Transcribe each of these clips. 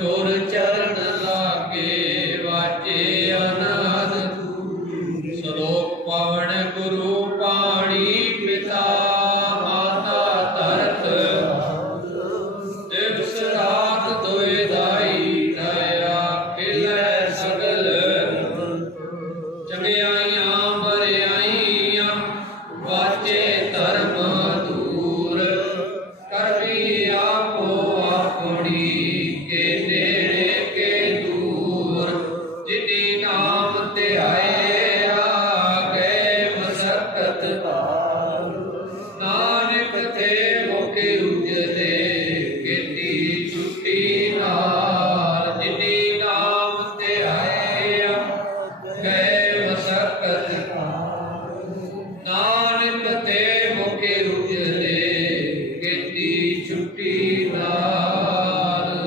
ਗੁਰ ਚਰਨ ਲਾਗੇ ਵਾਜੇ ਅਨਹਦ ਸਲੋਕ ਪਵਨ ਗੁਰੂ ਪਾਣੀ ਪਿਤਾ ਮਾਤਾ ਧਰਤ। ਦਿਵਸ ਰਾਤ ਦੋਇ ਦਾਈ ਦਇਆ ਕਿਲੈ ਸਗਲ। ਚੰਗਿਆਈਆਂ ਛੁੱਟੀ ਨਾਲ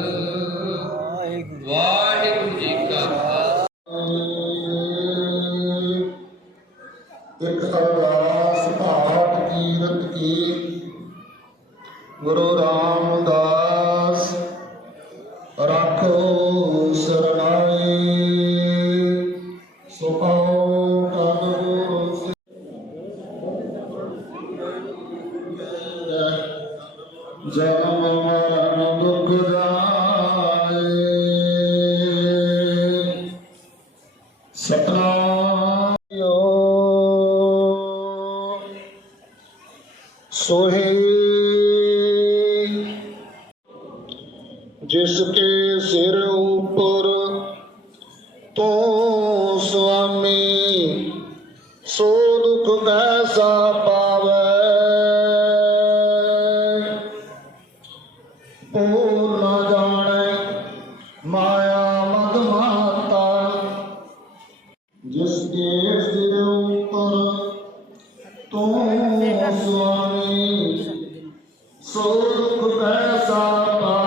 ਵਾਹਿਗੁਰੂ ਜੀ ਕਾ ਰਾਮਦਾਸ ਰੱਖੋ ਸਰਨਾਈ। ਸੁਖਾਉ ਤਨ ਗੁਰੂ ਸੇ ਜਨਮ ਮਰਨ ਦੁਖ ਜਾਏ। ਸਤਨਾਮ ਜਿਸ ਕੇ ਸਿਰ ਉਪਰ ਤੋ ਸੁਆਮੀ, ਸੋ ਦੁਖ ਕੈਸਾ ਪਾਵੇ। ਪੂਰ ਨਾ ਜਾਣੇ ਮਾਇਆ ਮਦ ਮਾਤਾ, ਜਿਸ ਕੇ ਸਿਰ ਉਪਰ ਤੋ ਸੁਆਮੀ, ਸੋ ਦੁਖ ਕੈਸਾ ਪਾਵੇ।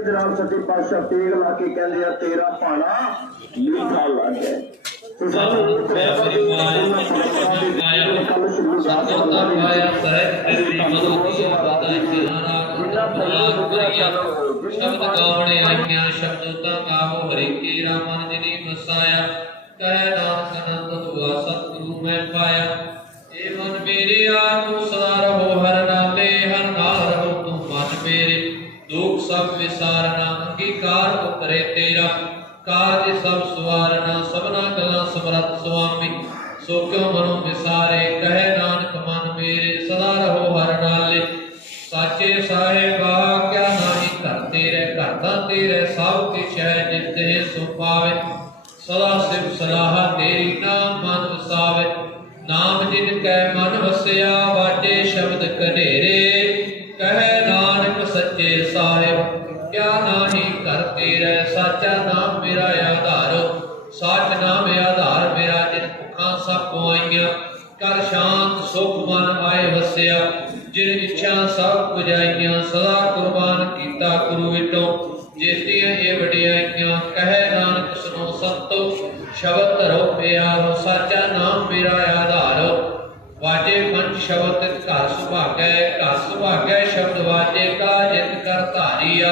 ਜਨਾਬ ਸੱਚੇ ਪਾਤਸ਼ਾਹ ਤੇਗ ਲਾ ਕੇ ਕਹਿੰਦੇ ਆ ਤੇਰਾ ਭਾਣਾ ਮਿੱਠਾ ਲੱਗੇ ਤੇ ਸਾਨੂੰ ਮੈਂ ਪਰਿਵਾਰ ਕੱਲ ਸ਼ੁਰੂ ਸਤਿਗੁਰ ਪਾਇਆ ਸਹਿਜ ਐਸੀ ਮਨੋਤੀ ਆਵਾਦਾ ਇਤਿਹਾਰਾ ਗੁਰਨਾਮ ਕਰਿਆ ਸ਼ਬਦ ਗਾਵਣੇ ਆਈਆਂ ਸ਼ਬਦੋਤਾ ਗਾਵੋ ਹਰਿ ਕੀ ਰਾਮਨ ਜਿਨੀ ਵਸਾਇਆ ਕਹਿ ਮੈਂ ਪਾਇਆ। ਏ ਮਨ ਮੇਰੇ ਆਤਮ ਸਦਾ ਰਹੋ, ਹਰ ਨਾਮੇ, ਹਰ ਨਾਲ ਰਹੋ ਤੂੰ ਮਨ ਮੇਰੇ। ਦੁਖ ਸਭ ਵਿਸਾਰਨਾ ਅੰਗੀਕਾਰ ਉਤਰੇ ਤੇਰਾ। ਕਾਜ ਸਭ ਸਵਾਰਨਾ ਸਭਨਾ ਕਲਾ ਸਮਰਤ ਸੁਆਮੀ। ਸੋ ਕਿਉ ਮਨੋ ਵਿਸਾਰੇ, ਕਹੇ ਨਾਨਕ ਮਨ ਮੇਰੇ, ਸਦਾ ਰਹੋ ਹਰ ਨਾਲੇ। ਸਾਚੇ ਸਾਹਿਬਾ, ਕਿਆ ਨਾਹੀ ਘਰ ਤੇਰੇ, ਘਰ ਤਾਂ ਤੇਰੇ, ਸਭ ਤੇ ਹੈ ਜਿਤੇ ਸੋ ਪਾਵੇ। ਸਦਾ ਸਿਵ ਸਲਾਹ ਤੇਰੀ ਕੈ ਮਨ ਵਸਿਆ ਵਾਜੇ ਸ਼ਬਦ ਕਨੇਰੇ ਕਹੇ ਨਾਨਕ ਸੱਚੇ ਸਾਹਿਬ, ਕਿਆ ਨਾਹੀ ਘਰ ਤੇਰੇ, ਸਾਚਾ ਨਾਮ ਮੇਰਾ ਆਧਾਰ, ਸੱਚ ਨਾਮ ਆਧਾਰ ਮੇਰਾ ਜਿਨ ਭੁੱਖਾਂ ਸਭ ਪੁਆਈਆਂ ਕਰ ਸ਼ਾਂਤ ਸੁਖ ਮਨ ਆਏ ਵਸਿਆ, ਜਿਨ ਇੱਛਾ ਸਭ ਪੁਜਾਈਆਂ ਸਦਾ ਕੁਰਬਾਨ ਕੀਤਾ ਗੁਰੂ ਵਿਟੋ ਜੇਤੀਆਂ ਇਹ ਵਡਿਆਈਆਂ, ਕਹਿ ਨਾਨਕ ਸੁਨੋ ਸੰਤੋ, ਸ਼ਬਦ ਧਰੋ ਪਿਆਰੋ, ਸਾਚਾ ਨਾਮ ਮੇਰਾ ਆਧਾਰੋ ਵਾਜੇ ਪੰਜ ਸ਼ਬਦ ਘਰ ਸੁਭਾਗੈ ਘਰ ਸੁਭਾਗੈ ਸ਼ਬਦ ਵਾਜੇ ਕਾ ਜਿਤ ਕਰ ਧਾਰੀਆ,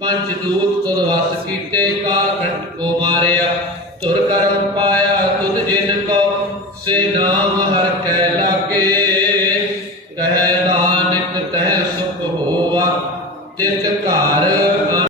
ਪੰਜ ਦੂਤ ਤੁਧ ਵਸ ਕੀਤੇ, ਕਾ ਕੰਠ ਕੋ ਮਾਰਿਆ ਤੁਰ ਕਰਮ ਪਾਇਆ, ਤੁਧ ਜਿਨ ਕੋ, ਸੇ